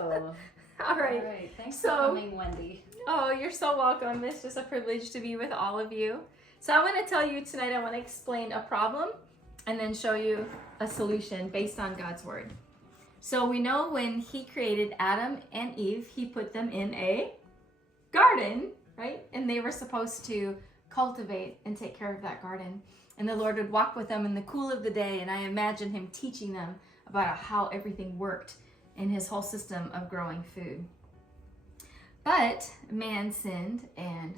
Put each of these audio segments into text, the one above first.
Oh, All right. all right. Thanks So- for coming, Wendy. Oh, you're so welcome. It's just a privilege to be with all of you. So I want to tell you tonight, I want to explain a problem and then show you a solution based on God's word. So we know when he created Adam and Eve, he put them in a garden, right? And they were supposed to cultivate and take care of that garden. And the Lord would walk with them in the cool of the day, and I imagine him teaching them about how everything worked in his whole system of growing food. But man sinned and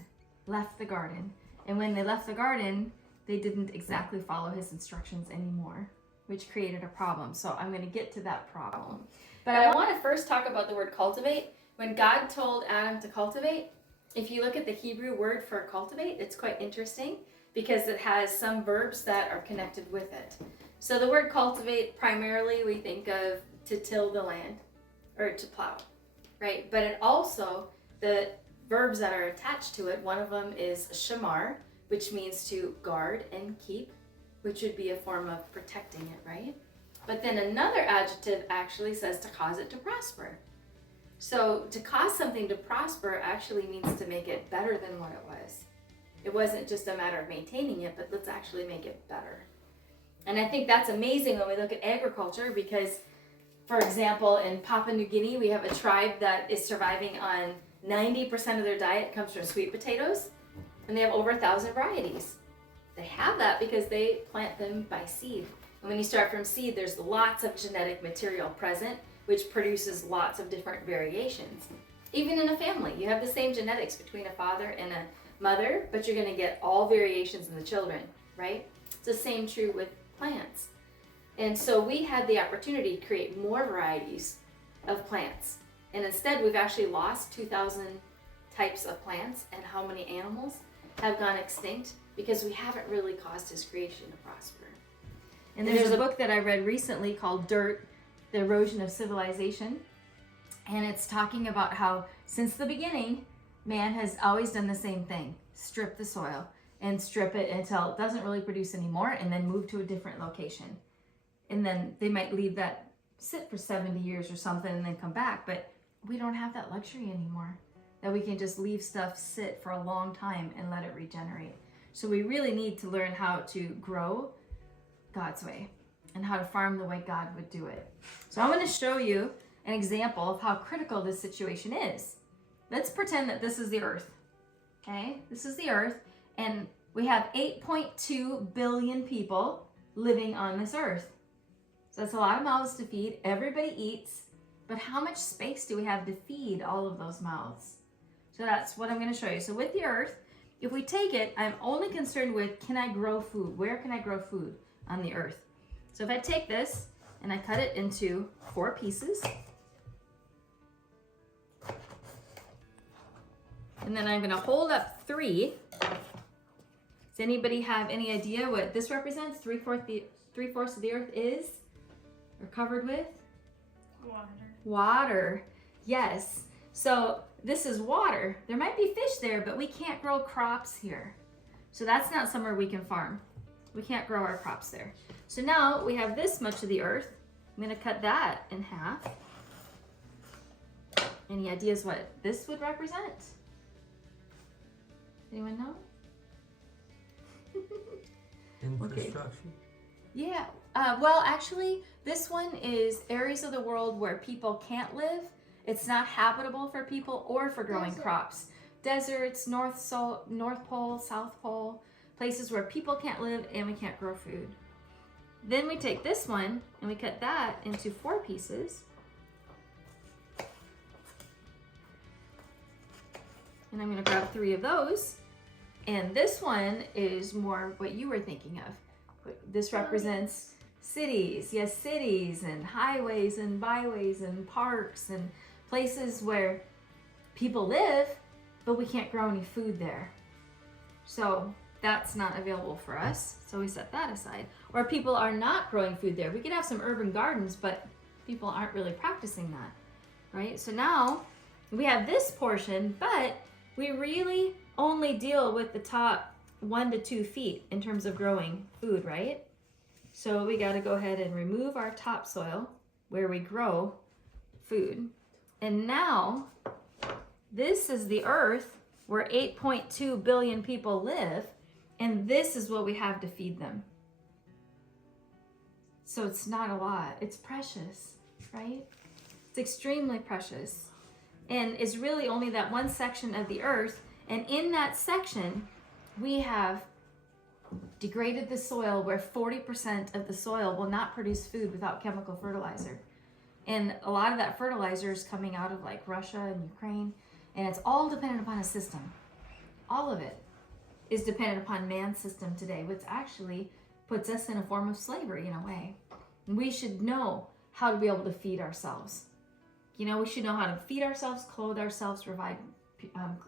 left the garden. And when they left the garden, they didn't exactly follow his instructions anymore, which created a problem. So I'm going to get to that problem. But I want to first talk about the word cultivate. When God told Adam to cultivate, if you look at the Hebrew word for cultivate, it's quite interesting because it has some verbs that are connected with it. So the word cultivate, primarily we think of to till the land or to plow, right? But it also, the verbs that are attached to it, one of them is shamar, which means to guard and keep, which would be a form of protecting it, right? But then another adjective actually says to cause it to prosper. So to cause something to prosper actually means to make it better than what it was. It wasn't just a matter of maintaining it, but let's actually make it better. And I think that's amazing when we look at agriculture because, for example, in Papua New Guinea, we have a tribe that is surviving on 90% of their diet comes from sweet potatoes, and they have over 1,000 varieties. They have that because they plant them by seed. And when you start from seed, there's lots of genetic material present, which produces lots of different variations. Even in a family, you have the same genetics between a father and a mother, but you're going to get all variations in the children, right? It's the same true with plants. And so we had the opportunity to create more varieties of plants. And instead, we've actually lost 2,000 types of plants, and how many animals have gone extinct because we haven't really caused his creation to prosper. And there's a book that I read recently called Dirt, The Erosion of Civilization. And it's talking about how since the beginning, man has always done the same thing, strip the soil and strip it until it doesn't really produce anymore and then move to a different location. And then they might leave that sit for 70 years or something and then come back. But we don't have that luxury anymore, that we can just leave stuff sit for a long time and let it regenerate. So we really need to learn how to grow God's way and how to farm the way God would do it. So I'm going to show you an example of how critical this situation is. Let's pretend that this is the earth. Okay, this is the earth, and we have 8.2 billion people living on this earth. So that's a lot of mouths to feed. Everybody eats, but how much space do we have to feed all of those mouths? So that's what I'm going to show you. So with the earth, if we take it, I'm only concerned with, can I grow food? Where can I grow food on the earth? So if I take this and I cut it into 4 pieces, and then I'm going to hold up 3. Does anybody have any idea what this represents? 3/4 of the earth is or covered with? Water. Yes. So this is water. There might be fish there, but we can't grow crops here. So that's not somewhere we can farm. We can't grow our crops there. So now we have this much of the earth. I'm going to cut that in half. Any ideas what this would represent? Anyone know? Infrastructure. Yeah. Well, actually, this one is areas of the world where people can't live. It's not habitable for people or for growing crops. Deserts, North Pole, South Pole, places where people can't live and we can't grow food. Then we take this one and we cut that into 4 pieces. And I'm going to grab 3 of those. And this one is more what you were thinking of. This represents cities. Yes, cities and highways and byways and parks and places where people live, but we can't grow any food there. So that's not available for us. So we set that aside. Or people are not growing food there. We could have some urban gardens, but people aren't really practicing that, right? So now we have this portion, but we really only deal with the top 1 to 2 feet in terms of growing food, right? So we got to go ahead and remove our topsoil where we grow food. And now, this is the earth where 8.2 billion people live, and this is what we have to feed them. So it's not a lot. It's precious, right? It's extremely precious. And it's really only that one section of the earth. And in that section, we have degraded the soil where 40% of the soil will not produce food without chemical fertilizer. And a lot of that fertilizer is coming out of like Russia and Ukraine. And it's all dependent upon a system. All of it is dependent upon man's system today, which actually puts us in a form of slavery in a way. We should know how to be able to feed ourselves. You know, we should know how to feed ourselves, clothe ourselves, provide,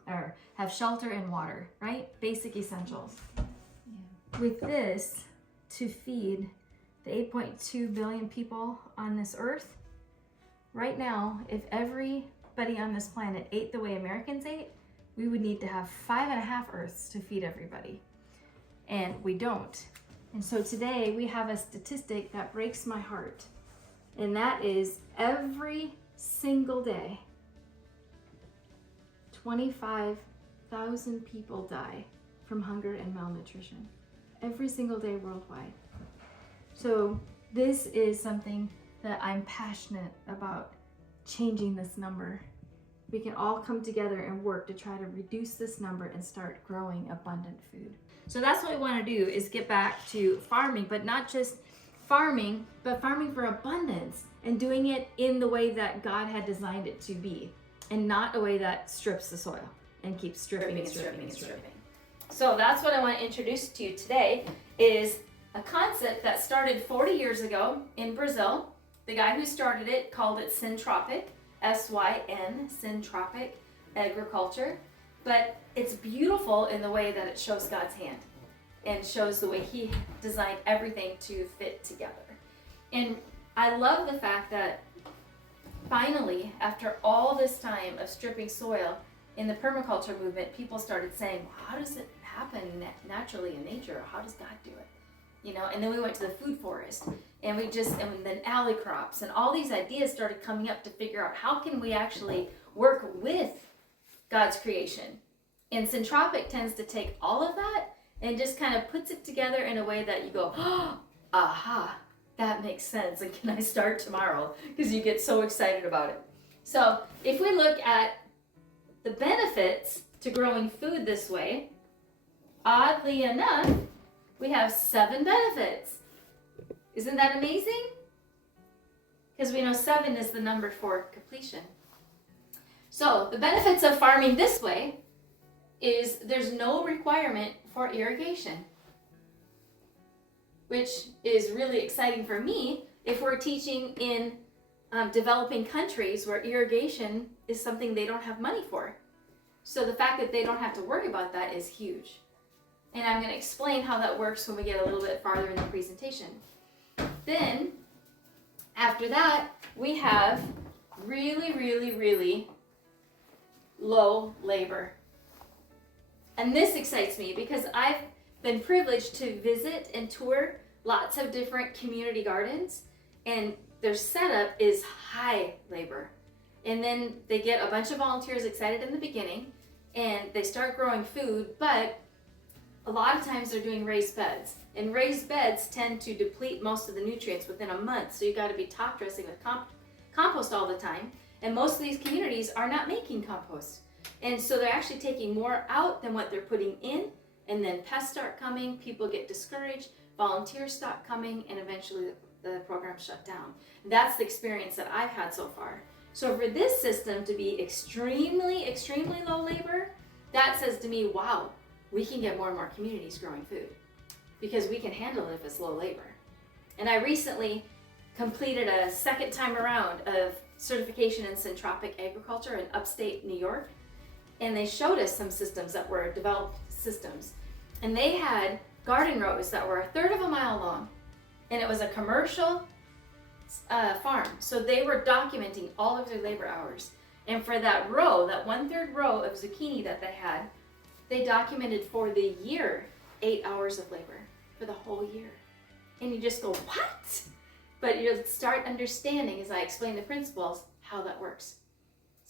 or have shelter and water, right? Basic essentials. Yeah. With this, to feed the 8.2 billion people on this earth, right now, if everybody on this planet ate the way Americans ate, we would need to have 5.5 Earths to feed everybody. And we don't. And so today we have a statistic that breaks my heart. And that is every single day, 25,000 people die from hunger and malnutrition. Every single day worldwide. So this is something that I'm passionate about, changing this number. We can all come together and work to try to reduce this number and start growing abundant food. So that's what we want to do, is get back to farming, but not just farming, but farming for abundance, and doing it in the way that God had designed it to be, and not a way that strips the soil and keeps stripping and stripping and stripping. So that's what I want to introduce to you today, is a concept that started 40 years ago in Brazil. The guy who started it called it syntropic, S-Y-N, syntropic agriculture. But it's beautiful in the way that it shows God's hand and shows the way He designed everything to fit together. And I love the fact that finally, after all this time of stripping soil, in the permaculture movement, people started saying, well, how does it happen naturally in nature? How does God do it? You know, and then we went to the food forest, and then alley crops, and all these ideas started coming up to figure out how can we actually work with God's creation. And syntropic tends to take all of that and just kind of puts it together in a way that you go, oh, aha, that makes sense, and can I start tomorrow? Because you get so excited about it. So if we look at the benefits to growing food this way, oddly enough, we have 7 benefits. Isn't that amazing? Because we know 7 is the number for completion. So the benefits of farming this way is there's no requirement for irrigation, which is really exciting for me if we're teaching in developing countries where irrigation is something they don't have money for. So the fact that they don't have to worry about that is huge. And I'm going to explain how that works when we get a little bit farther in the presentation. Then, after that, we have really, really, really low labor. And this excites me because I've been privileged to visit and tour lots of different community gardens, and their setup is high labor. And then they get a bunch of volunteers excited in the beginning, and they start growing food, but a lot of times they're doing raised beds. And raised beds tend to deplete most of the nutrients within a month, so you got to be top dressing with compost all the time. And most of these communities are not making compost. And so they're actually taking more out than what they're putting in, and then pests start coming, people get discouraged, volunteers stop coming, and eventually the program's shut down. That's the experience that I've had so far. So for this system to be extremely, extremely low labor, that says to me, wow, we can get more and more communities growing food because we can handle it if it's low labor. And I recently completed a second time around of certification in syntropic agriculture in upstate New York. And they showed us some systems that were developed systems. And they had garden rows that were 1/3 of a mile long. And it was a commercial farm. So they were documenting all of their labor hours. And for that row, that 1/3 row of zucchini that they had, they documented for the year 8 hours of labor for the whole year. And you just go, what? But you'll start understanding as I explain the principles how that works.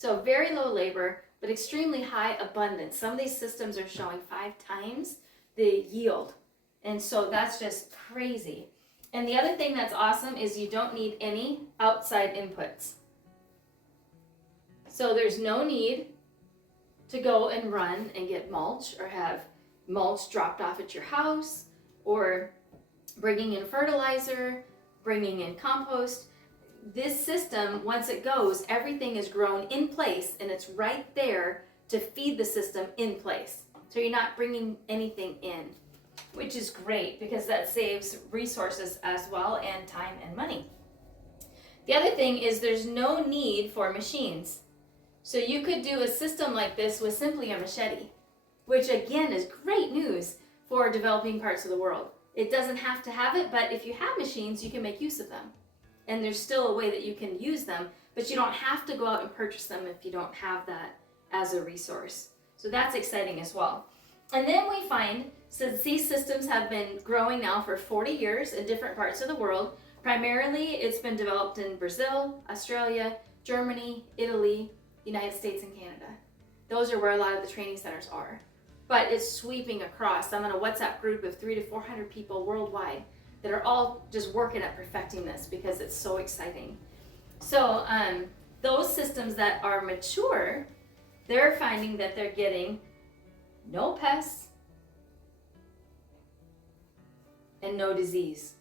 So very low labor, but extremely high abundance. Some of these systems are showing 5 times the yield. And so that's just crazy. And the other thing that's awesome is you don't need any outside inputs. So there's no need to go and run and get mulch or have mulch dropped off at your house or bringing in fertilizer, bringing in compost. This system, once it goes, everything is grown in place and it's right there to feed the system in place. So you're not bringing anything in, which is great because that saves resources as well and time and money. The other thing is there's no need for machines. So you could do a system like this with simply a machete, which again is great news for developing parts of the world. It doesn't have to have it, but if you have machines, you can make use of them. And there's still a way that you can use them, but you don't have to go out and purchase them if you don't have that as a resource. So that's exciting as well. And then we find, since these systems have been growing now for 40 years in different parts of the world, primarily it's been developed in Brazil, Australia, Germany, Italy, United States, and Canada. Those are where a lot of the training centers are. But it's sweeping across. I'm in a WhatsApp group of 300 to 400 people worldwide that are all just working at perfecting this because it's so exciting. So those systems that are mature, they're finding that they're getting no pests and no disease.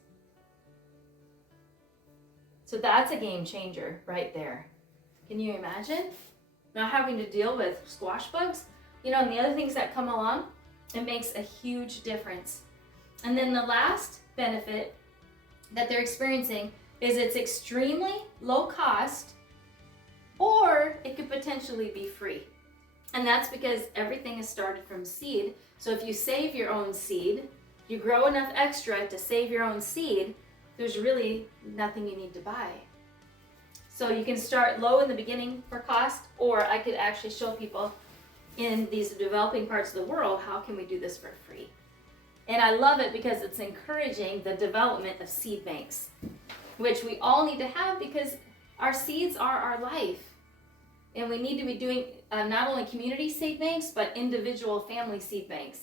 So that's a game changer right there. Can you imagine? Not having to deal with squash bugs, and the other things that come along, it makes a huge difference. And then the last benefit that they're experiencing is it's extremely low cost, or it could potentially be free. And that's because everything is started from seed. So if you save your own seed, you grow enough extra to save your own seed, there's really nothing you need to buy. So you can start low in the beginning for cost, or I could actually show people in these developing parts of the world, how can we do this for free? And I love it because it's encouraging the development of seed banks, which we all need to have because our seeds are our life. And we need to be doing not only community seed banks, but individual family seed banks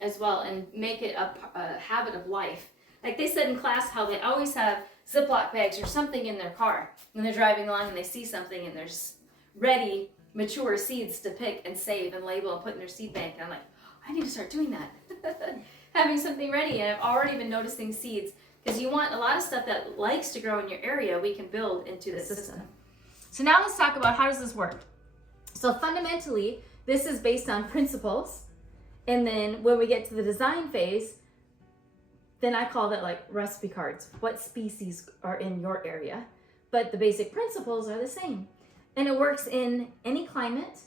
as well, and make it a habit of life. Like they said in class how they always have Ziploc bags or something in their car when they're driving along and they see something and there's ready, mature seeds to pick and save and label and put in their seed bank. And I'm like, I need to start doing that. Having something ready. And I've already been noticing seeds because you want a lot of stuff that likes to grow in your area, we can build into the system. So now let's talk about how does this work. So fundamentally, this is based on principles. And then when we get to the design phase, then I call that like recipe cards. What species are in your area? But the basic principles are the same. And it works in any climate,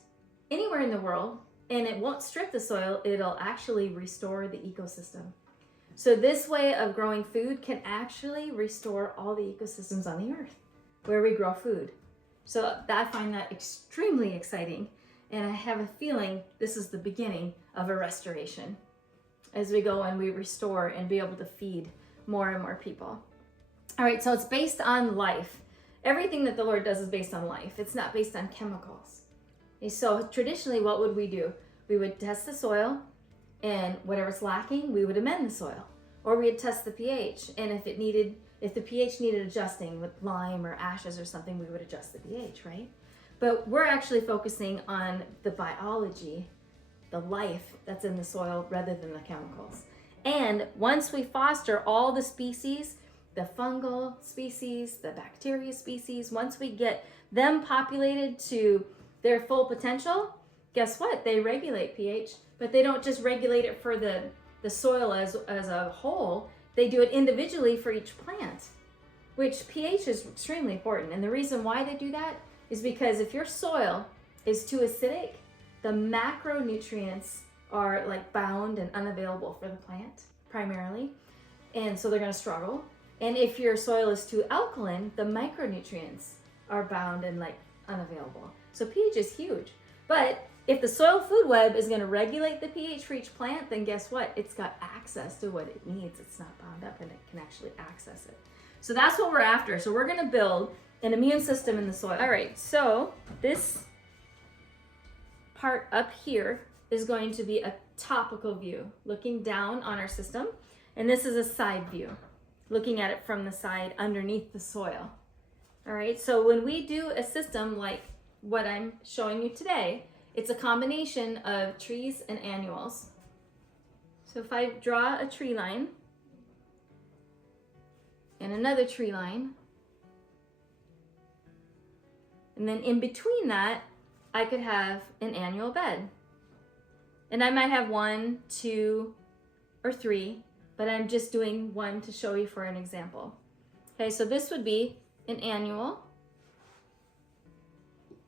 anywhere in the world, and it won't strip the soil, it'll actually restore the ecosystem. So this way of growing food can actually restore all the ecosystems on the earth where we grow food. So I find that extremely exciting, and I have a feeling this is the beginning of a restoration as we go and we restore and be able to feed more and more people. All right, so it's based on life. Everything that the Lord does is based on life. It's not based on chemicals. Okay, so traditionally, what would we do? We would test the soil, and whatever's lacking, we would amend the soil. Or we'd test the pH, and if the pH needed adjusting with lime or ashes or something, we would adjust the pH, right? But we're actually focusing on the biology, the life that's in the soil rather than the chemicals. And once we foster all the species, the fungal species, the bacteria species, once we get them populated to their full potential, guess what? They regulate pH, but they don't just regulate it for the soil as a whole. They do it individually for each plant, which pH is extremely important. And the reason why they do that is because if your soil is too acidic, the macronutrients are like bound and unavailable for the plant primarily. And so they're going to struggle. And if your soil is too alkaline, the micronutrients are bound and like unavailable. So pH is huge. But if the soil food web is going to regulate the pH for each plant, then guess what? It's got access to what it needs. It's not bound up and it can actually access it. So that's what we're after. So we're going to build an immune system in the soil. All right, so this part up here is going to be a topical view, looking down on our system. And this is a side view, looking at it from the side underneath the soil. All right, so when we do a system like what I'm showing you today, it's a combination of trees and annuals. So if I draw a tree line and another tree line, and then in between that, I could have an annual bed. And I might have 1, 2, or 3, but I'm just doing one to show you for an example. Okay, so this would be an annual,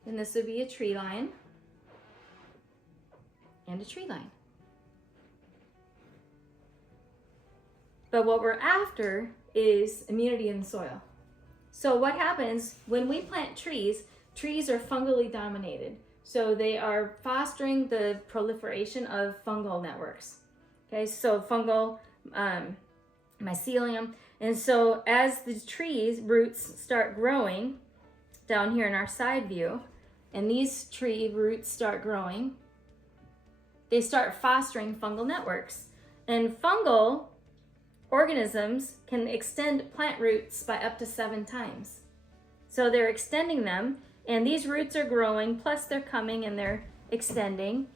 and this would be a tree line, and a tree line. But what we're after is immunity in the soil. So what happens when we plant trees? Trees are fungally dominated. So they are fostering the proliferation of fungal networks. Okay, so fungal mycelium. And so as the trees roots start growing down here in our side view, and these tree roots start growing, they start fostering fungal networks. And fungal organisms can extend plant roots by up to 7 times. So they're extending them, and these roots are growing, plus they're coming and they're extending.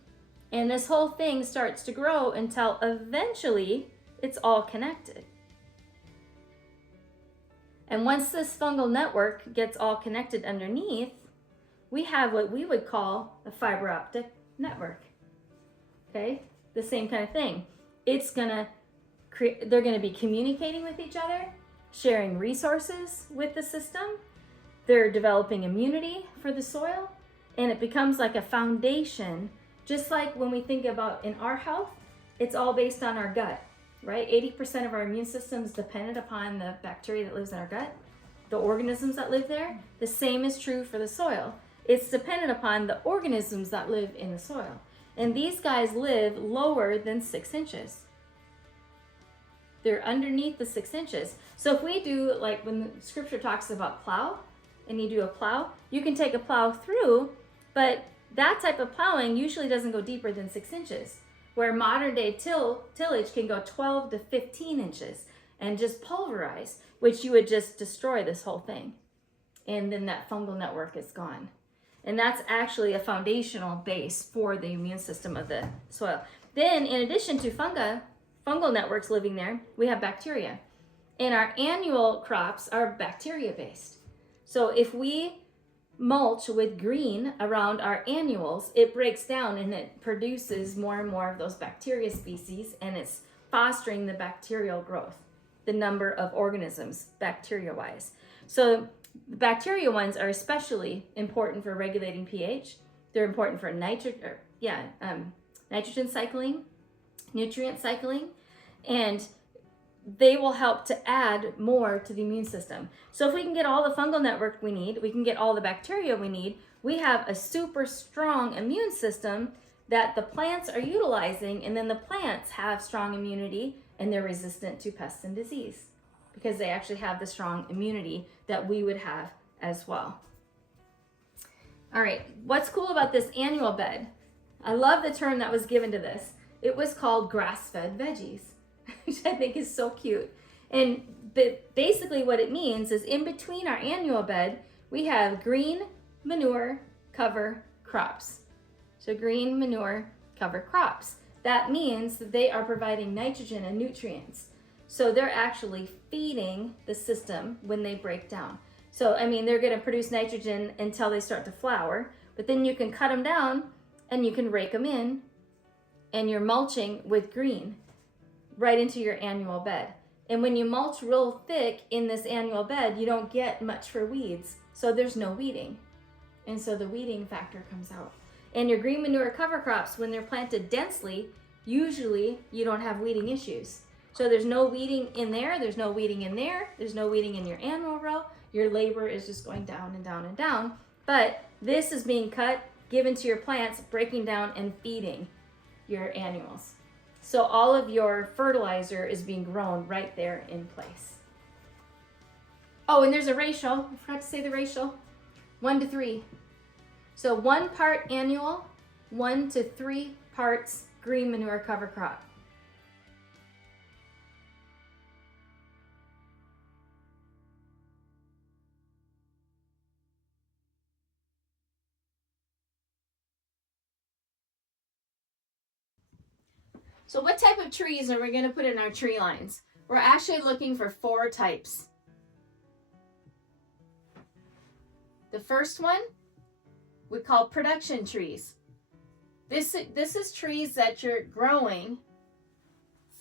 And this whole thing starts to grow until eventually it's all connected. And once this fungal network gets all connected underneath, we have what we would call a fiber optic network. Okay, the same kind of thing. It's gonna they're gonna be communicating with each other, sharing resources with the system. They're developing immunity for the soil, and it becomes like a foundation. Just like when we think about in our health, it's all based on our gut, right? 80% of our immune system is dependent upon the bacteria that lives in our gut, the organisms that live there. The same is true for the soil. It's dependent upon the organisms that live in the soil. And these guys live lower than 6 inches. They're underneath the 6 inches. So if we do, like when the scripture talks about plow, and you do a plow, you can take a plow through, but that type of plowing usually doesn't go deeper than 6 inches, where modern day tillage can go 12 to 15 inches and just pulverize, which you would just destroy this whole thing. And then that fungal network is gone. And that's actually a foundational base for the immune system of the soil. Then in addition to fungal networks living there, we have bacteria. And our annual crops are bacteria based. So if we mulch with green around our annuals, it breaks down and it produces more and more of those bacteria species, and it's fostering the bacterial growth, the number of organisms bacteria-wise. So the bacteria ones are especially important for regulating pH. They're important for nitrogen cycling, nutrient cycling, and they will help to add more to the immune system. So if we can get all the fungal network we need, we can get all the bacteria we need, we have a super strong immune system that the plants are utilizing, and then the plants have strong immunity and they're resistant to pests and disease because they actually have the strong immunity that we would have as well. All right, what's cool about this annual bed? I love the term that was given to this. It was called grass-fed veggies, which I think is so cute. And basically what it means is in between our annual bed, we have green manure cover crops. So green manure cover crops. That means that they are providing nitrogen and nutrients. So they're actually feeding the system when they break down. So, I mean, they're going to produce nitrogen until they start to flower, but then you can cut them down and you can rake them in, and you're mulching with green right into your annual bed. And when you mulch real thick in this annual bed, you don't get much for weeds. So there's no weeding. And so the weeding factor comes out. And your green manure cover crops, when they're planted densely, usually you don't have weeding issues. So there's no weeding in there, there's no weeding in there, there's no weeding in your annual row. Your labor is just going down and down and down. But this is being cut, given to your plants, breaking down and feeding your annuals. So all of your fertilizer is being grown right there in place. Oh, and there's a ratio. I forgot to say the ratio. 1 to 3. So 1 part annual, 1 to 3 parts green manure cover crop. So what type of trees are we going to put in our tree lines? We're actually looking for 4 types. The first one we call production trees. This is trees that you're growing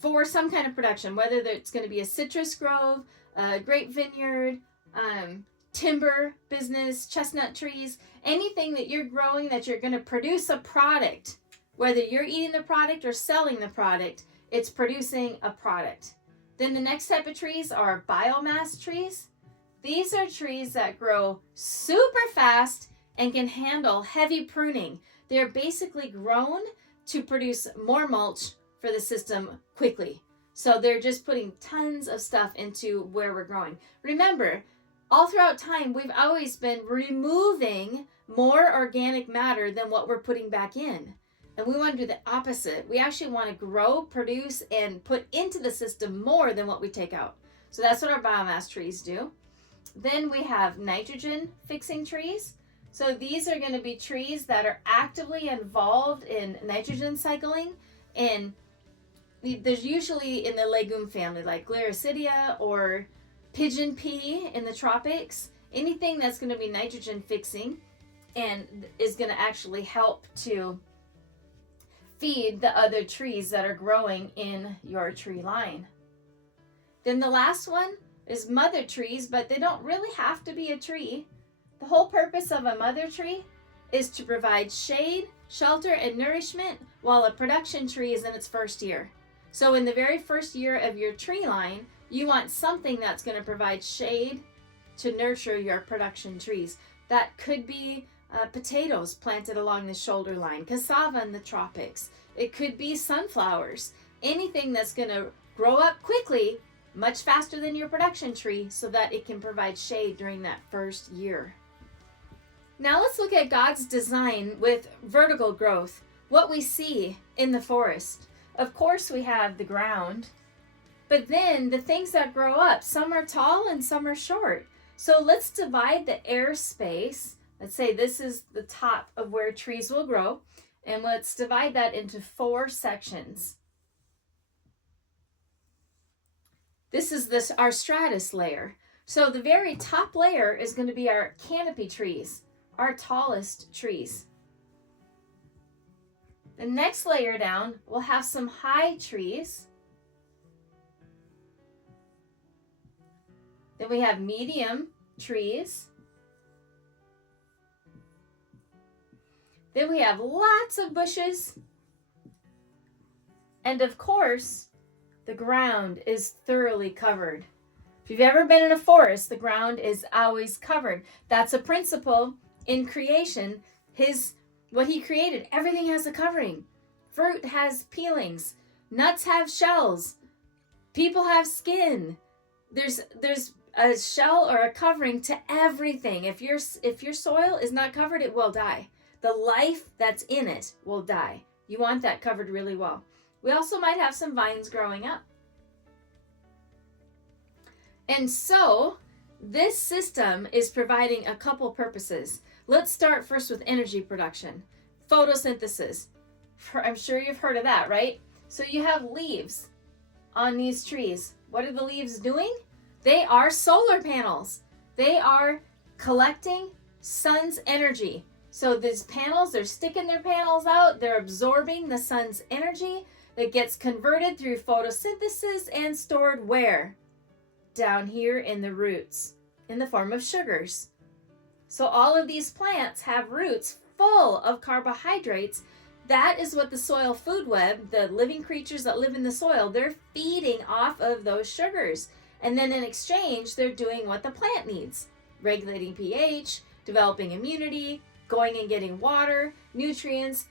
for some kind of production, whether it's going to be a citrus grove, a grape vineyard, timber business, chestnut trees, anything that you're growing that you're going to produce a product. Whether you're eating the product or selling the product, it's producing a product. Then the next type of trees are biomass trees. These are trees that grow super fast and can handle heavy pruning. They're basically grown to produce more mulch for the system quickly. So they're just putting tons of stuff into where we're growing. Remember, all throughout time, we've always been removing more organic matter than what we're putting back in. And we want to do the opposite. We actually want to grow, produce, and put into the system more than what we take out. So that's what our biomass trees do. Then we have nitrogen fixing trees. So these are going to be trees that are actively involved in nitrogen cycling. And there's usually in the legume family like Gliricidia or pigeon pea in the tropics. Anything that's going to be nitrogen fixing and is going to actually help to feed the other trees that are growing in your tree line. Then the last one is mother trees, but they don't really have to be a tree. The whole purpose of a mother tree is to provide shade, shelter, and nourishment while a production tree is in its first year. So in the very first year of your tree line, you want something that's going to provide shade to nurture your production trees. That could be potatoes planted along the shoulder line, cassava in the tropics. It could be sunflowers. Anything that's going to grow up quickly, much faster than your production tree, so that it can provide shade during that first year. Now let's look at God's design with vertical growth, what we see in the forest. Of course, we have the ground, but then the things that grow up, some are tall and some are short. So let's divide the airspace. Let's say this is the top of where trees will grow, and let's divide that into 4 sections. This is our stratus layer. So the very top layer is going to be our canopy trees, our tallest trees. The next layer down will have some high trees. Then we have medium trees. Then we have lots of bushes. And of course, the ground is thoroughly covered. If you've ever been in a forest, the ground is always covered. That's a principle in creation. What he created, everything has a covering. Fruit has peelings. Nuts have shells. People have skin. There's a shell or a covering to everything. If your soil is not covered, it will die. The life that's in it will die. You want that covered really well. We also might have some vines growing up. And so this system is providing a couple purposes. Let's start first with energy production. Photosynthesis. I'm sure you've heard of that, right? So you have leaves on these trees. What are the leaves doing? They are solar panels. They are collecting sun's energy. So these panels, they're sticking their panels out. They're absorbing the sun's energy that gets converted through photosynthesis and stored where? Down here in the roots, in the form of sugars. So all of these plants have roots full of carbohydrates. That is what the soil food web, the living creatures that live in the soil, they're feeding off of those sugars. And then in exchange, they're doing what the plant needs. Regulating pH, developing immunity, going and getting water, nutrients,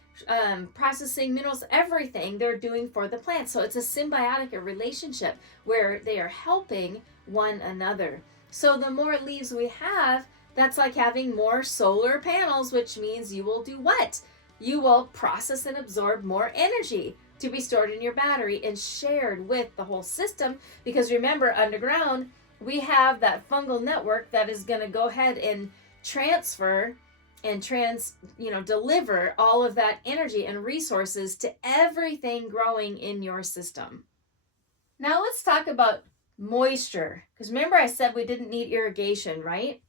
processing minerals, everything they're doing for the plant. So it's a symbiotic relationship where they are helping one another. So the more leaves we have, that's like having more solar panels, which means you will do what? You will process and absorb more energy to be stored in your battery and shared with the whole system. Because remember, underground, we have that fungal network that is going to go ahead and transfer and deliver all of that energy and resources to everything growing in your system. Now let's talk about moisture. Because remember I said we didn't need irrigation, right?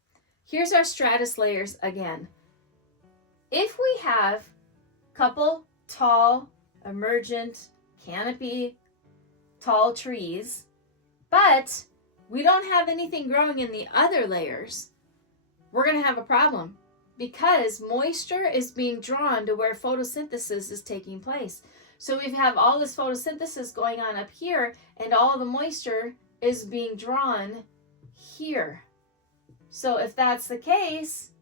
Here's our stratus layers again. If we have a couple tall, emergent, canopy, tall trees, but we don't have anything growing in the other layers, we're going to have a problem because moisture is being drawn to where photosynthesis is taking place. So we have all this photosynthesis going on up here, and all the moisture is being drawn here. So if that's the case,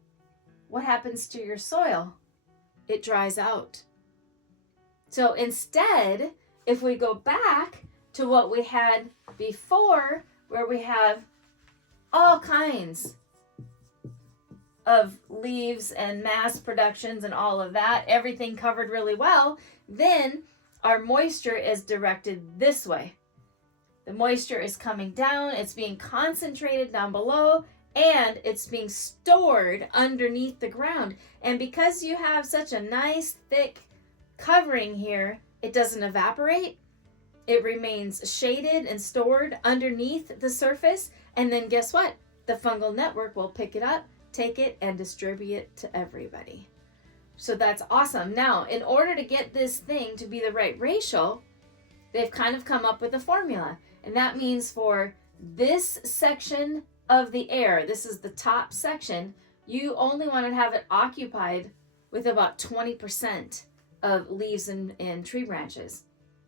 what happens to your soil? It dries out. So instead, if we go back to what we had before, where we have all kinds of leaves and mass productions and all of that, everything covered really well, then our moisture is directed this way. The moisture is coming down, it's being concentrated down below, and it's being stored underneath the ground. And because you have such a nice thick covering here, it doesn't evaporate. It remains shaded and stored underneath the surface. And then guess what? The fungal network will pick it up, take it, and distribute it to everybody. So that's awesome. Now, in order to get this thing to be the right ratio, they've kind of come up with a formula. And that means for this section of the air, this is the top section, you only want to have it occupied with about 20% of leaves and tree branches.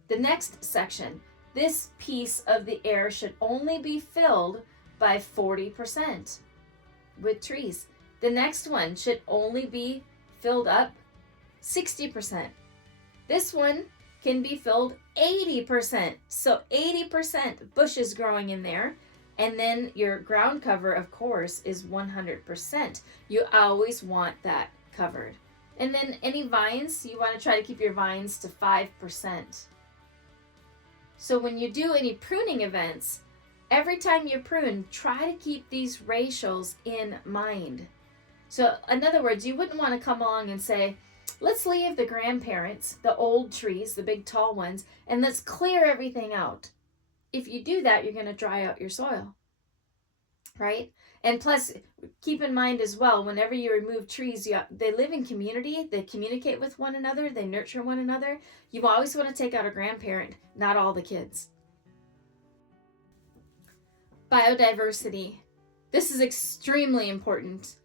The next section, this piece of the air should only be filled by 40% with trees. The next one should only be filled up 60%. This one can be filled 80%. So 80% bushes growing in there. And then your ground cover, of course, is 100%. You always want that covered. And then any vines, you want to try to keep your vines to 5%. So when you do any pruning events, every time you prune, try to keep these ratios in mind. So in other words, you wouldn't want to come along and say, let's leave the grandparents, the old trees, the big tall ones, and let's clear everything out. If you do that, you're going to dry out your soil, right? And plus, keep in mind as well, whenever you remove trees, they live in community, they communicate with one another, they nurture one another. You always want to take out a grandparent, not all the kids. Biodiversity. This is extremely important.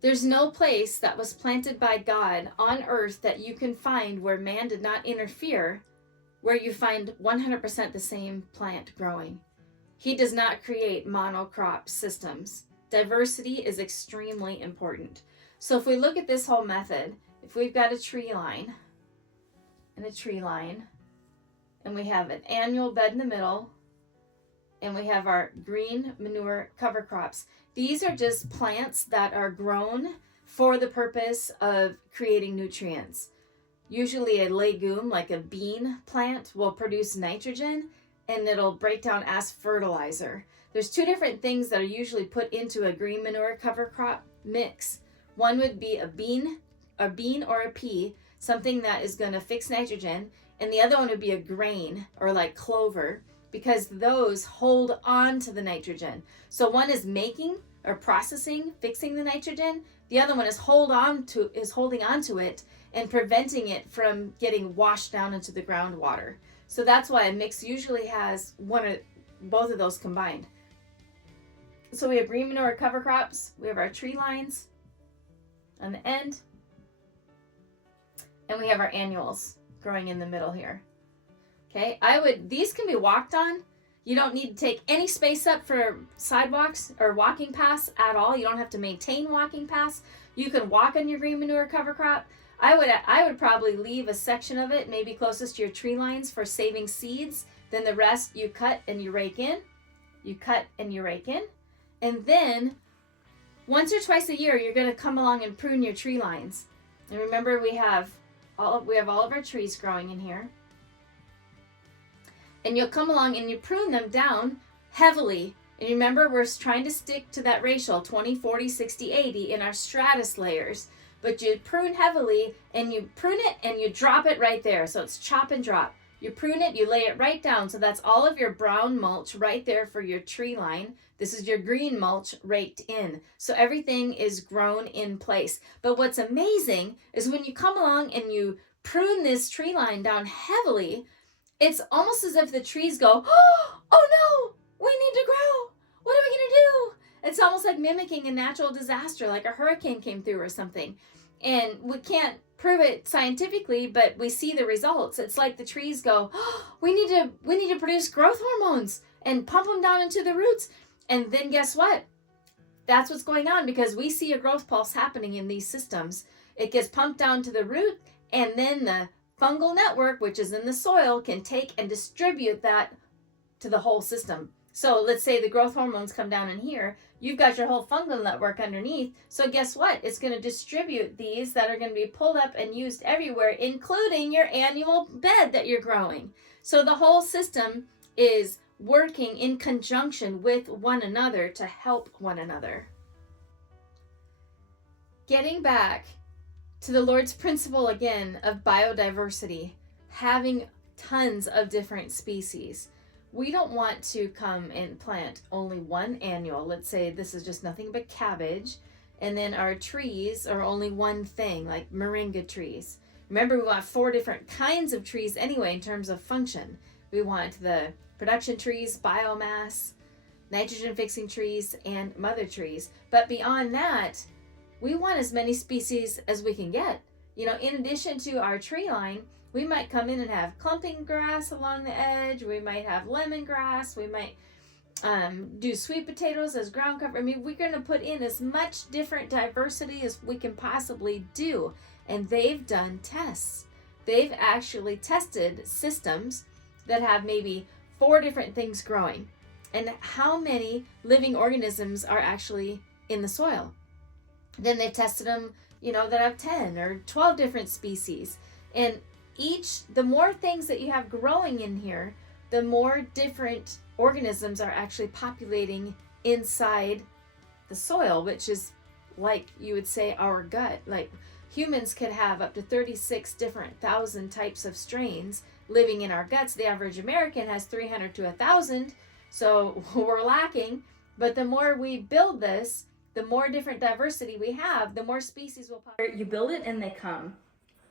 There's no place that was planted by God on earth that you can find where man did not interfere, where you find 100% the same plant growing. He does not create monocrop systems. Diversity is extremely important. So if we look at this whole method, if we've got a tree line, and we have an annual bed in the middle, and we have our green manure cover crops. These are just plants that are grown for the purpose of creating nutrients. Usually a legume, like a bean plant, will produce nitrogen and it'll break down as fertilizer. There's two different things that are usually put into a green manure cover crop mix. One would be a bean or a pea, something that is going to fix nitrogen, and the other one would be a grain or like clover, because those hold on to the nitrogen. So one is making or processing, fixing the nitrogen. The other one is holding on to it and preventing it from getting washed down into the groundwater. So that's why a mix usually has both of those combined. So we have green manure cover crops, we have our tree lines on the end, and we have our annuals growing in the middle here. Okay, these can be walked on. You don't need to take any space up for sidewalks or walking paths at all. You don't have to maintain walking paths. You can walk on your green manure cover crop. I would probably leave a section of it, maybe closest to your tree lines, for saving seeds. Then the rest you cut and you rake in. You cut and you rake in. And then once or twice a year, you're going to come along and prune your tree lines. And remember, we have all of our trees growing in here. And you'll come along and you prune them down heavily. And remember, we're trying to stick to that ratio, 20, 40, 60, 80 in our stratus layers. But you prune heavily, and you prune it and you drop it right there. So it's chop and drop. You prune it, you lay it right down. So that's all of your brown mulch right there for your tree line. This is your green mulch raked in. So everything is grown in place. But what's amazing is when you come along and you prune this tree line down heavily, it's almost as if the trees go, oh no, we need to grow. What are we going to do? It's almost like mimicking a natural disaster, like a hurricane came through or something. And we can't prove it scientifically, but we see the results. It's like the trees go, oh, we need to produce growth hormones and pump them down into the roots. And then guess what? That's what's going on, because we see a growth pulse happening in these systems. It gets pumped down to the root, and then the fungal network, which is in the soil, can take and distribute that to the whole system. So let's say the growth hormones come down in here. You've got your whole fungal network underneath. So guess what? It's going to distribute these that are going to be pulled up and used everywhere, including your annual bed that you're growing. So the whole system is working in conjunction with one another to help one another. Getting back to the Lord's principle again of biodiversity, having tons of different species. We don't want to come and plant only one annual. Let's say this is just nothing but cabbage, and then our trees are only one thing, like moringa trees. Remember, we want 4 different kinds of trees anyway in terms of function. We want the production trees, biomass, nitrogen fixing trees, and mother trees. But beyond that, we want as many species as we can get. You know, in addition to our tree line, we might come in and have clumping grass along the edge. We might have lemongrass. We might do sweet potatoes as ground cover. I mean, we're going to put in as much different diversity as we can possibly do. And they've done tests. They've actually tested systems that have maybe 4 different things growing, and how many living organisms are actually in the soil. Then they've tested them, that have 10 or 12 different species. And the more things that you have growing in here, the more different organisms are actually populating inside the soil, which is like you would say our gut. Like humans could have up to 36 different thousand types of strains living in our guts. The average American has 300 to 1,000, so we're lacking. But the more we build this, the more different diversity we have, the more species will pop. You build it and they come.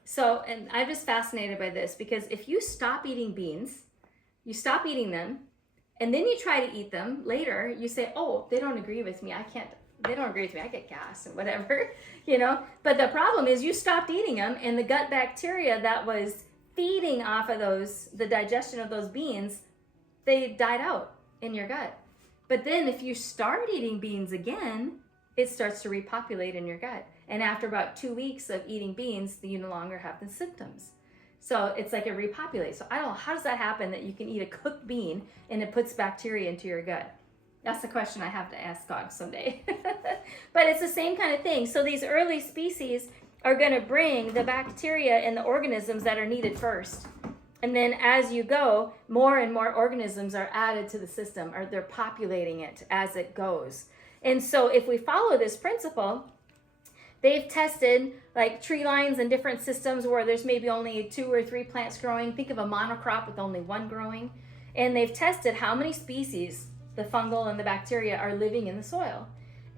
So, and I'm just fascinated by this, because if you stop eating beans, you stop eating them, and then you try to eat them later, you say, oh, they don't agree with me. They don't agree with me. I get gas and whatever, But the problem is you stopped eating them, and the gut bacteria that was feeding off of the digestion of those beans, they died out in your gut. But then if you start eating beans again, it starts to repopulate in your gut. And after about 2 weeks of eating beans, you no longer have the symptoms. So it's like it repopulates. So I don't know, how does that happen that you can eat a cooked bean and it puts bacteria into your gut? That's the question I have to ask God someday. But it's the same kind of thing. So these early species are going to bring the bacteria and the organisms that are needed first. And then as you go, more and more organisms are added to the system, or they're populating it as it goes. And so if we follow this principle, they've tested like tree lines and different systems where there's maybe only 2 or 3 plants growing. Think of a monocrop with only 1 growing. And they've tested how many species, the fungal and the bacteria, are living in the soil.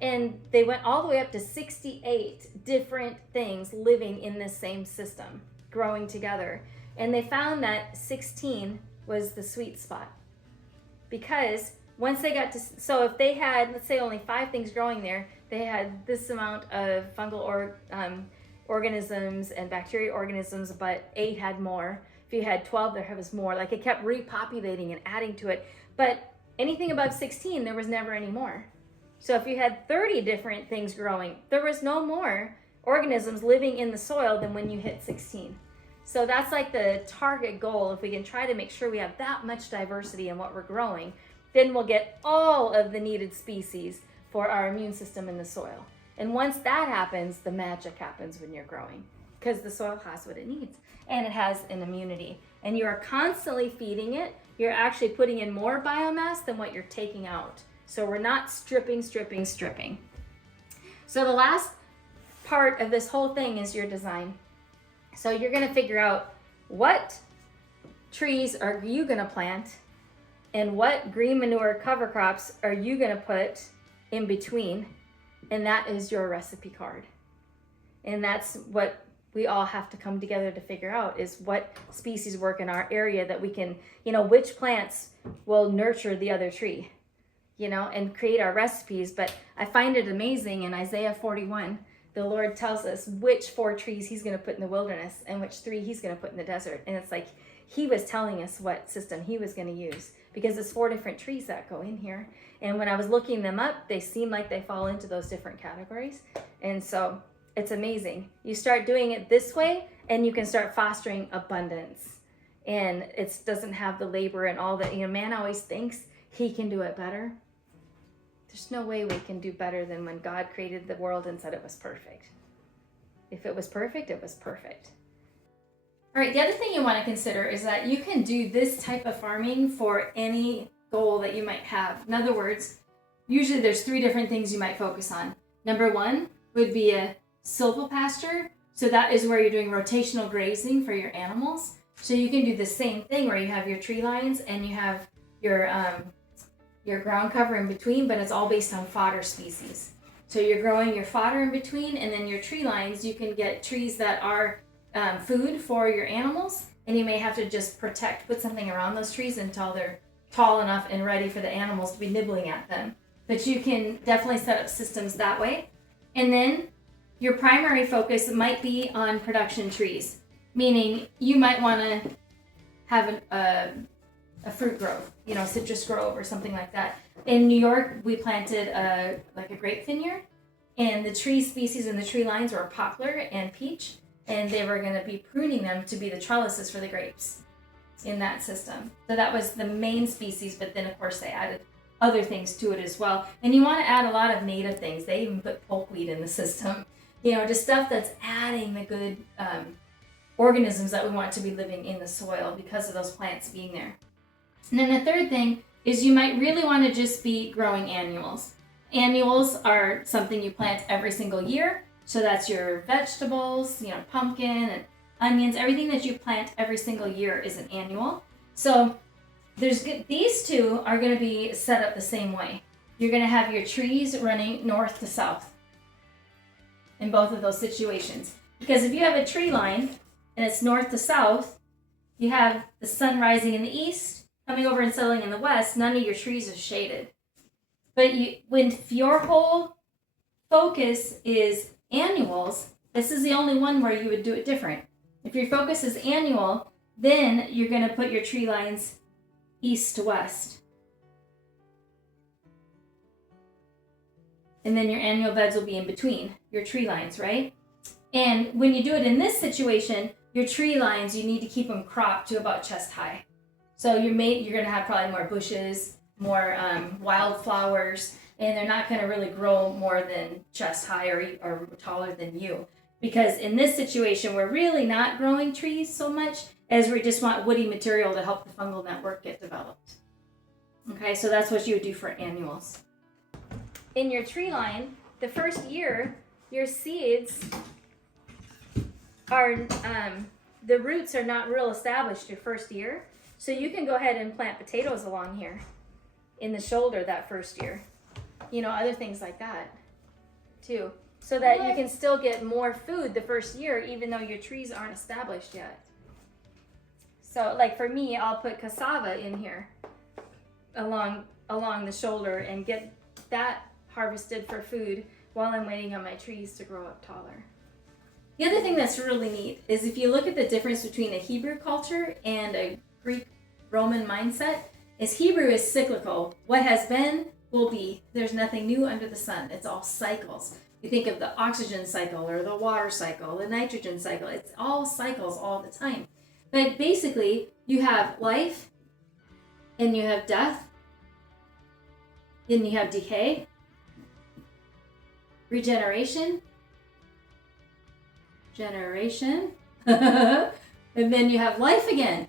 And they went all the way up to 68 different things living in this same system, growing together. And they found that 16 was the sweet spot. Because once they got to, so if they had, let's say, only 5 things growing there, they had this amount of fungal organisms and bacteria organisms, but 8 had more. If you had 12, there was more. Like it kept repopulating and adding to it. But anything above 16, there was never any more. So if you had 30 different things growing, there was no more organisms living in the soil than when you hit 16. So that's like the target goal. If we can try to make sure we have that much diversity in what we're growing, then we'll get all of the needed species for our immune system in the soil. And once that happens, the magic happens when you're growing, because the soil has what it needs and it has an immunity. And you are constantly feeding it. You're actually putting in more biomass than what you're taking out. So we're not stripping. So the last part of this whole thing is your design. So you're going to figure out what trees are you going to plant and what green manure cover crops are you going to put in between. And that is your recipe card. And that's what we all have to come together to figure out, is what species work in our area, that we can, which plants will nurture the other tree, and create our recipes. But I find it amazing in Isaiah 41, the Lord tells us which 4 trees he's going to put in the wilderness and which 3 he's going to put in the desert. And it's like he was telling us what system he was going to use, because there's 4 different trees that go in here. And when I was looking them up, they seem like they fall into those different categories. And so it's amazing. You start doing it this way and you can start fostering abundance. And it doesn't have the labor and all that. Man always thinks he can do it better. There's no way we can do better than when God created the world and said it was perfect. If it was perfect, it was perfect. All right, the other thing you want to consider is that you can do this type of farming for any goal that you might have. In other words, usually there's 3 different things you might focus on. Number 1 would be a silvopasture. So that is where you're doing rotational grazing for your animals. So you can do the same thing where you have your tree lines and you have your ground cover in between, but it's all based on fodder species. So you're growing your fodder in between, and then your tree lines, you can get trees that are food for your animals, and you may have to just put something around those trees until they're tall enough and ready for the animals to be nibbling at them. But you can definitely set up systems that way. And then your primary focus might be on production trees, meaning you might want to have a fruit grove, citrus grove or something like that. In New York, we planted a grape vineyard, and the tree species and the tree lines were poplar and peach, and they were going to be pruning them to be the trellises for the grapes in that system. So that was the main species, but then of course they added other things to it as well. And you want to add a lot of native things. They even put pulpweed in the system, just stuff that's adding the good organisms that we want to be living in the soil because of those plants being there. And then the third thing is you might really want to just be growing annuals. Annuals are something you plant every single year. So that's your vegetables, pumpkin and onions, everything that you plant every single year is an annual. So these 2 are going to be set up the same way. You're going to have your trees running north to south in both of those situations. Because if you have a tree line and it's north to south, you have the sun rising in the east, coming over and settling in the west, none of your trees are shaded. But when your whole focus is annuals, this is the only one where you would do it different. If your focus is annual, then you're going to put your tree lines east to west. And then your annual beds will be in between your tree lines, right? And when you do it in this situation, your tree lines, you need to keep them cropped to about chest high. So you're going to have probably more bushes, more wildflowers, and they're not going to really grow more than chest high or taller than you. Because in this situation, we're really not growing trees so much as we just want woody material to help the fungal network get developed. Okay, so that's what you would do for annuals. In your tree line, the first year, your seeds are, the roots are not real established your first year. So you can go ahead and plant potatoes along here in the shoulder that first year. Other things like that too. So that you can still get more food the first year, even though your trees aren't established yet. So like for me, I'll put cassava in here along the shoulder and get that harvested for food while I'm waiting on my trees to grow up taller. The other thing that's really neat is if you look at the difference between a Hebrew culture and a Greek Roman mindset, is Hebrew is cyclical. What has been will be. There's nothing new under the sun. It's all cycles. You think of the oxygen cycle or the water cycle, the nitrogen cycle. It's all cycles all the time. But basically, you have life, and you have death, then you have decay, regeneration, generation, and then you have life again.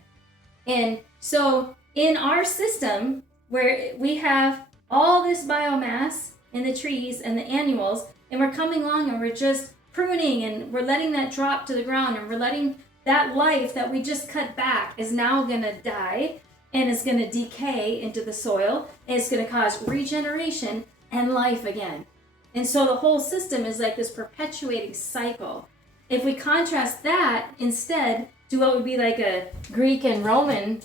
And so in our system, where we have all this biomass in the trees and the annuals, and we're coming along and we're just pruning and we're letting that drop to the ground, and we're letting that life that we just cut back is now going to die and is going to decay into the soil, and it's going to cause regeneration and life again. And so the whole system is like this perpetuating cycle. If we contrast that instead to what would be like a Greek and Roman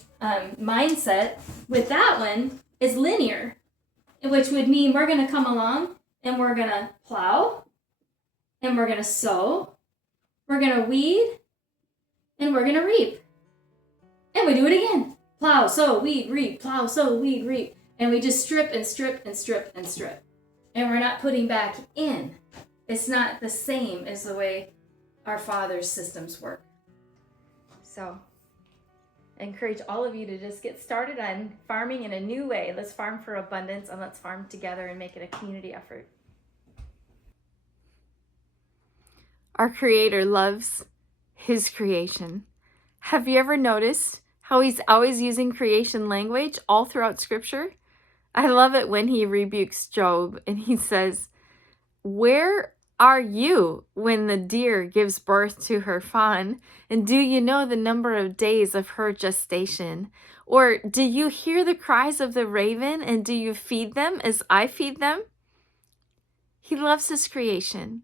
mindset, with that one is linear, which would mean we're going to come along and we're going to plow and we're going to sow, we're going to weed, and we're going to reap. And we do it again. Plow, sow, weed, reap, plow, sow, weed, reap. And we just strip and strip and strip and strip. And we're not putting back in. It's not the same as the way our Father's systems work. So I encourage all of you to just get started on farming in a new way. Let's farm for abundance, and let's farm together and make it a community effort. Our Creator loves His creation. Have you ever noticed how He's always using creation language all throughout Scripture? I love it when He rebukes Job and He says, "Where are you when the deer gives birth to her fawn? And do you know the number of days of her gestation? Or do you hear the cries of the raven, and do you feed them as I feed them?" He loves His creation,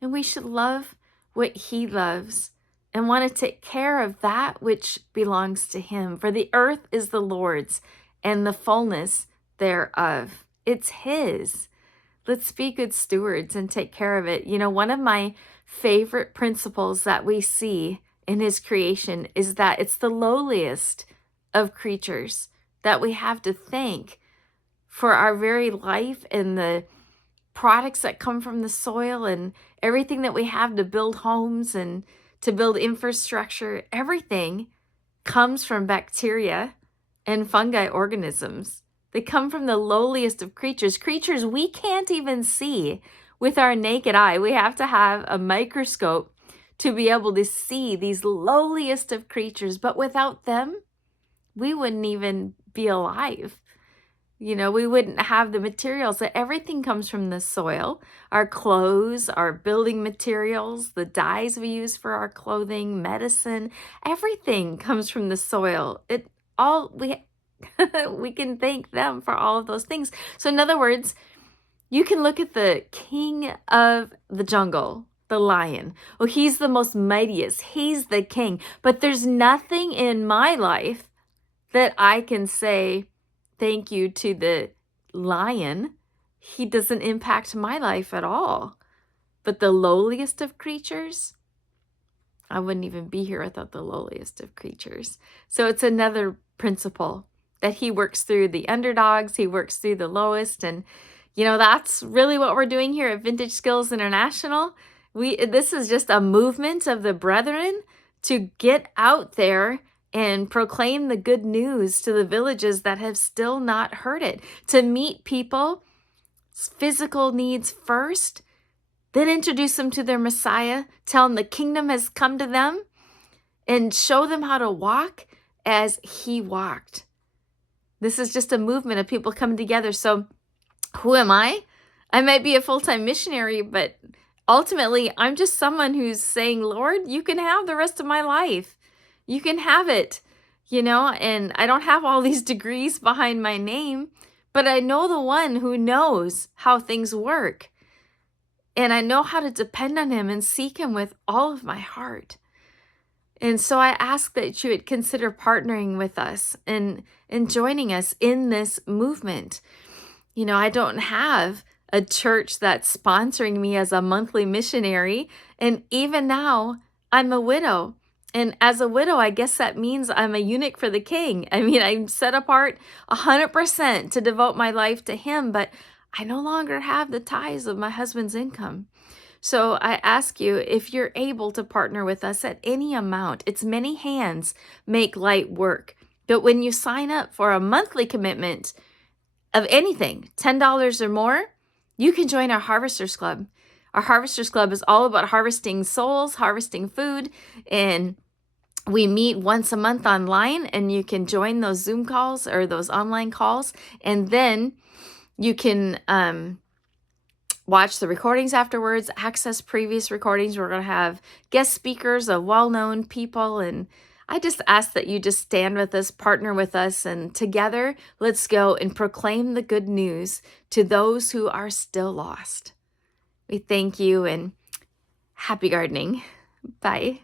and we should love what He loves and want to take care of that which belongs to Him. For the earth is the Lord's and the fullness thereof. It's His. Let's be good stewards and take care of it. You know, one of my favorite principles that we see in His creation is that it's the lowliest of creatures that we have to thank for our very life and the products that come from the soil and everything that we have to build homes and to build infrastructure. Everything comes from bacteria and fungi organisms. They come from the lowliest of creatures we can't even see with our naked eye. We have to have a microscope to be able to see these lowliest of creatures, but without them, we wouldn't even be alive. You know, we wouldn't have the materials. That everything comes from the soil. Our clothes, our building materials, the dyes we use for our clothing, medicine, everything comes from the soil. We can thank them for all of those things. So in other words, you can look at the king of the jungle, the lion. Oh, he's the most mightiest. He's the king. But there's nothing in my life that I can say thank you to the lion. He doesn't impact my life at all. But the lowliest of creatures, I wouldn't even be here without the lowliest of creatures. So it's another principle that He works through the underdogs. He works through the lowest. And, you know, that's really what we're doing here at Vintage Skills International. This is just a movement of the brethren to get out there and proclaim the good news to the villages that have still not heard it, to meet people's physical needs first, then introduce them to their Messiah, tell them the kingdom has come to them, and show them how to walk as He walked. This is just a movement of people coming together. So who am I? I might be a full-time missionary, but ultimately I'm just someone who's saying, Lord, you can have the rest of my life. You can have it, you know, and I don't have all these degrees behind my name, but I know the one who knows how things work. And I know how to depend on Him and seek Him with all of my heart. And so I ask that you would consider partnering with us and joining us in this movement. You know, I don't have a church that's sponsoring me as a monthly missionary. And even now, I'm a widow. And as a widow, I guess that means I'm a eunuch for the king. I mean, I'm set apart 100% to devote my life to Him, but I no longer have the ties of my husband's income. So I ask you, if you're able to partner with us at any amount, it's many hands make light work. But when you sign up for a monthly commitment of anything, $10 or more, you can join our Harvesters Club. Our Harvesters Club is all about harvesting souls, harvesting food, and we meet once a month online, and you can join those Zoom calls or those online calls, and then you can watch the recordings afterwards, access previous recordings. We're going to have guest speakers of well-known people, and I just ask that you just stand with us, partner with us, and together, let's go and proclaim the good news to those who are still lost. We thank you, and happy gardening. Bye.